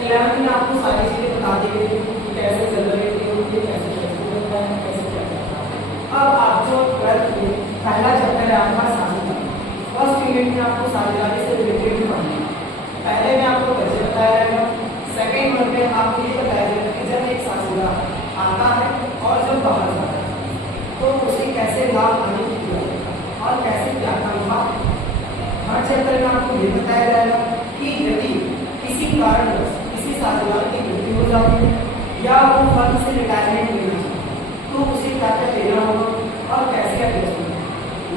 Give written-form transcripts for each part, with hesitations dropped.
11th में आपको सारी चीजें बता दी गई कि कैसे जनरेट होती है, कैसे कैसे होता है, कैसे क्या करता है। अब आप जो 12th में पहला चैप्टर है आपका साझेदारी, फर्स्ट यूनिट में आपको साझेदारी से रिलेटेड पढ़ना है। पहले में आपको कैसे बताया जाएगा, सेकेंड वन में आपको ये बताया जाएगा कि जब एक साझेदार आता है और जब बाहर जाता है तो उसे कैसे लाभ हानि किया जाएगा और कैसे क्या काम था। हर चैप्टर में आपको ये बताया जाएगा कि यदि किसी कारणवश किसी साझेदार की मृत्यु हो जाती है या वो फर्म से रिटायरमेंट लेना चाहता तो उसे क्या क्या देना होगा और कैसे क्या देना।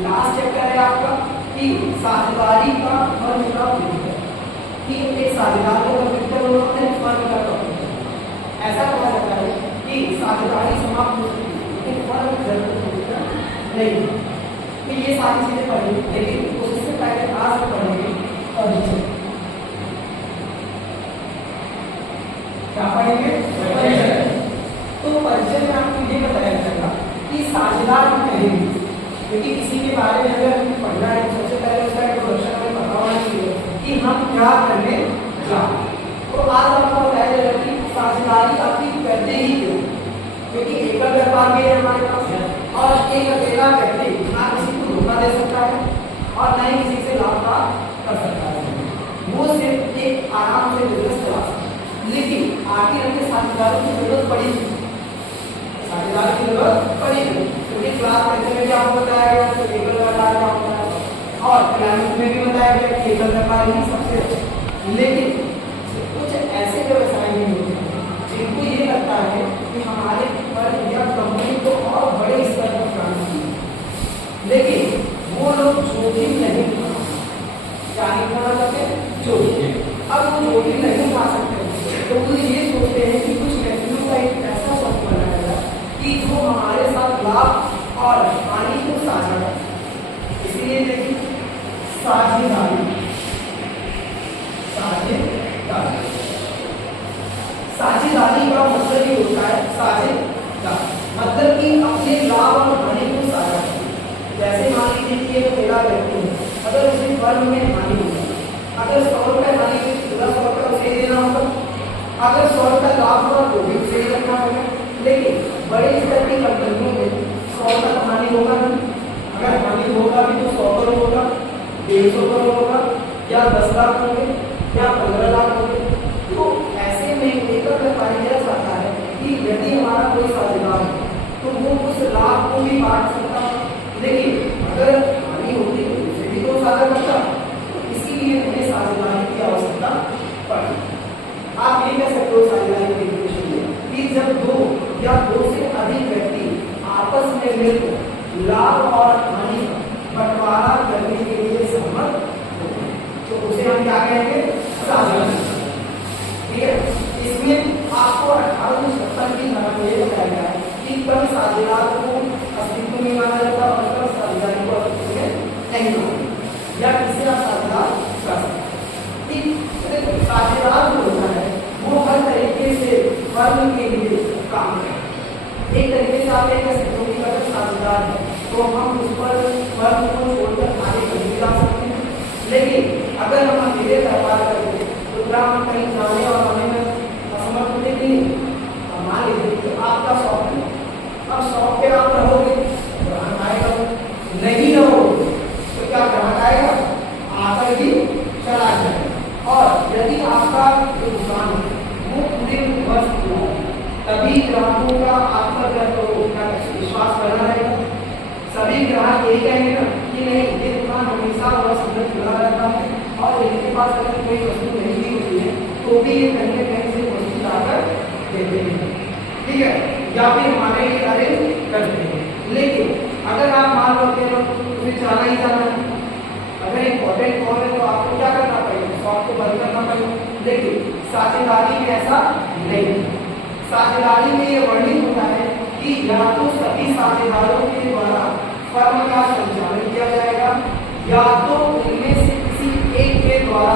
लास्ट चैप्टर है आपका कि साझेदारी का फर्म का भूमिका, कि एक साझेदार को भूमिका होता है फर्म का भूमिका। ऐसा कहा जाता है कि साझेदारी समाप्त हो चुकी है लेकिन फर्म जरूर भूमिका नहीं। तो ये सारी चीजें पढ़ेंगे, लेकिन उससे पहले आज पढ़ेंगे परिचय। क्या पढ़ेंगे? परिचय। तो परिचय में आपको ये बताया जाएगा कि साझेदार हम कहेंगे, क्योंकि किसी के बारे में अगर हमें पढ़ना है तो सबसे पहले उसका इंट्रोडक्शन हमें पता होना चाहिए कि हम क्या करने जा रहे हैं। तो आज आपको बताया जाएगा कि साझेदारी आपकी करते ही क्यों, क्योंकि एकल व्यापार भी है हमारे पास और एक अकेला व्यक्ति ना किसी को धोखा दे सकता है और न ही किसी से लाभ प्राप्त कर सकता है। वो सिर्फ एक आराम से बिजनेस चला सकता है, लेकिन आखिर हमें साझेदारों की जरूरत पड़ी, साझेदार की जरूरत पड़ी क्योंकि क्लास लेक्चर में भी आपको बताया गया तो एकल व्यापार क्या होता है और क्लास में भी बताया गया कि एकल व्यापार ही सबसे अच्छा। लेकिन कुछ ऐसे व्यवसाय भी होते हैं जिनको ये लगता है कि हमारे फर्म या कंपनी को और बड़े स्तर पर काम चाहिए, लेकिन वो लोग जोखिम नहीं उठाना, क्या नहीं उठाना चाहते, जोखिम। अब वो जोखिम नहीं उठा सकते तो वो ये सोचते हैं कि कुछ व्यक्तियों का एक ऐसा सॉफ्ट बनाया जाए कि जो हमारे साथ लाभ और हानि को साझा करे। इसलिए देखिए साझेदारी, साझेदारी, साझेदारी का मतलब ये होता है साझेदार मतलब कि अपने लाभ और हानि को साझा करें। जैसे मान लीजिए कि एक अकेला व्यक्ति है, अगर उसे फर्म में हानि होगी, अगर 100 रुपये हानि के 100 रुपये उसे देना होगा, अगर 100 रुपये लाभ हुआ तो भी उसे रखना होगा। लेकिन बड़े स्तर की कंपनियों में 100 तक हानि होगा नहीं, अगर हानि होगा भी तो 100 करोड़ होगा, 150 करोड़ होगा या 10 लाख होंगे या 15 लाख होंगे। तो ऐसे में एकल व्यापारी यह चाहता है कि यदि हमारा कोई साझेदार है तो वो उस लाभ को भी बांट सकता है, लेकिन अगर हानि होती तो उसे भी तो साझा करता। इसीलिए उन्हें साझेदारी की आवश्यकता पड़ी। आप ये कह सकते हो साझेदारी की डेफिनेशन में कि जब दो या दो से अधिक व्यक्ति आपस में मिलकर लाभ और हानि का बंटवारा करने के लिए सहमत होते हैं तो उसे हम क्या कहेंगे, साझेदारी। ठीक है, इसमें आपको 1870 की धारा में ये बताया गया है कि कब साझेदार को अस्तित्व में माना जाता है और कब साझेदारी को अस्तित्व में नहीं माना या किसी का साझेदार कर सकते। ठीक, साझेदार जो होता है वो हर तरीके से फर्म के लिए काम करे। एक तरीके से आप कह सकते हो कि अगर साझेदार है तो हम उस पर फर्म को छोड़कर आगे कहीं जा सकते हैं, लेकिन अगर हम अकेले व्यापार करते तो क्या हम कहीं जाने और आने में असमर्थ होते नहीं। मान लीजिए कि आपका शॉप है, अब शॉप पे आप रहोगे ग्राहक आएगा, नहीं रहोगे तो क्या ग्राहक आएगा, आकर ही चला जाएगा। और यदि आपका जो दुकान है वो पूरे वर्ष हुआ तभी ग्राहकों का आप पर विश्वास बना रहेगा। सभी ग्राहक यही कहेंगे ना कि नहीं ये दुकान हमेशा वर्ष भर खुला रहता है और इनके पास अगर कोई वस्तु नहीं भी होती है तो भी ये कहीं न कहीं से वस्तु लाकर देते हैं। ठीक है, या फिर हमारे लिए अरेंज करते हैं। लेकिन अगर आप मान लो कि उसे जाना ही जाना है, अगर इम्पोर्टेंट कॉल है तो आपको क्या करना पड़ेगा, शॉप को बंद करना पड़ेगा। लेकिन साझेदारी में ऐसा नहीं है। साझेदारी में ये वर्णित होता है कि या तो सभी साझेदारों के द्वारा फर्म का संचालन किया जाएगा या तो उनमें से किसी एक के द्वारा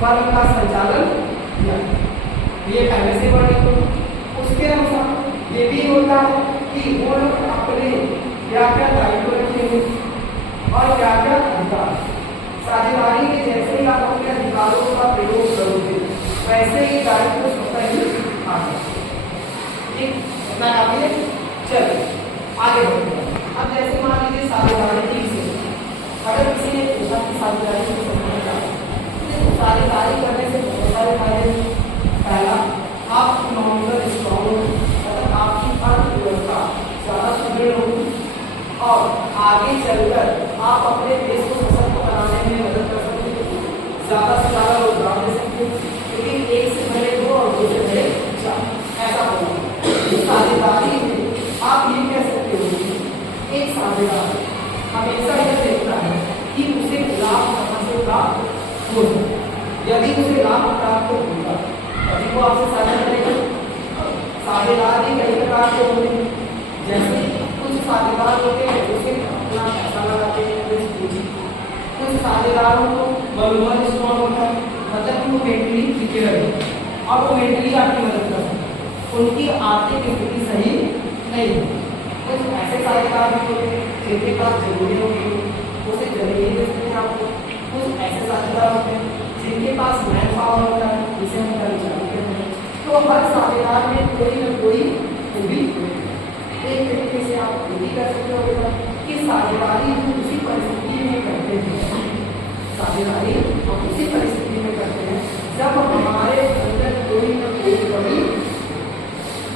फर्म का संचालन किया जाएगा। ये पहले से वर्णित होता। उसके अनुसार ये भी होता है कि वो लोग अपने क्या क्या दायित्व रखेंगे और क्या क्या अधिकार। साझेदारी में जैसे ही आप अपने अधिकारों का प्रयोग करोगे वैसे ही डायरेक्ट को स्वतः ही आ जाए। ठीक, इतना काफी है। चलिए आगे बढ़ते हैं। अब जैसे मान लीजिए साझेदारी ठीक से, अगर किसी ने पूछा कि साझेदारी को समझना क्या है, तो साझेदारी करने से बहुत सारे फायदे हैं। पहला, आप इकोनॉमिकल स्ट्रॉन्ग मतलब आपकी अर्थव्यवस्था ज्यादा सुदृढ़ होगी और आगे चलकर आप अपने देश को सशक्त बनाने में मदद कर सकते हैं, ज्यादा से ज्यादा रोजगार दे सकते हैं, क्योंकि एक से भले दो और दो से भले चार, ऐसा होगा। साझेदारी में आप ये कह सकते हो कि एक साझेदार हमेशा यह देखता है कि उसे लाभ कहाँ से प्राप्त हो, यदि उसे लाभ प्राप्त होगा तभी वो आपसे साझा करेगा। साझेदार भी कई प्रकार के होते हैं, जैसे कुछ साझेदार होते हैं उसे अपना पैसा लगाते हैं, कुछ साझेदारों को मनोबल स्ट्रॉन्ग होता है, मतलब कि वो मेंटली प्रिपेयर है और वो मेंटली आपकी मदद करते हैं, उनकी आर्थिक स्थिति सही नहीं होती। कुछ ऐसे साझेदार भी होते हैं जिनके पास जरूरी होगी उसे जमीन दे सकते हैं आपको। कुछ ऐसे साझेदार होते हैं जिनके पास मैन पावर होता है, जिसे हम कर्मचारी कहते हैं। तो हर साझेदार में कोई न कोई खूबी एक तरीके से आप भी कर सकते हो कि साझेदारी हम उसी परिस्थिति में करते हैं, साझेदारी हम उसी परिस्थिति में करते हैं जब हमारे अंदर कोई न कोई कमी,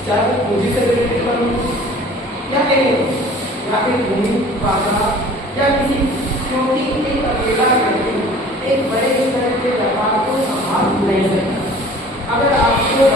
चाहे वो पूंजी से रिलेटेड कमी या कहीं या फिर भूमि बाजार या किसी, क्योंकि एक अकेला व्यक्ति एक बड़े स्तर के व्यापार को संभाल नहीं सकता। अगर आपको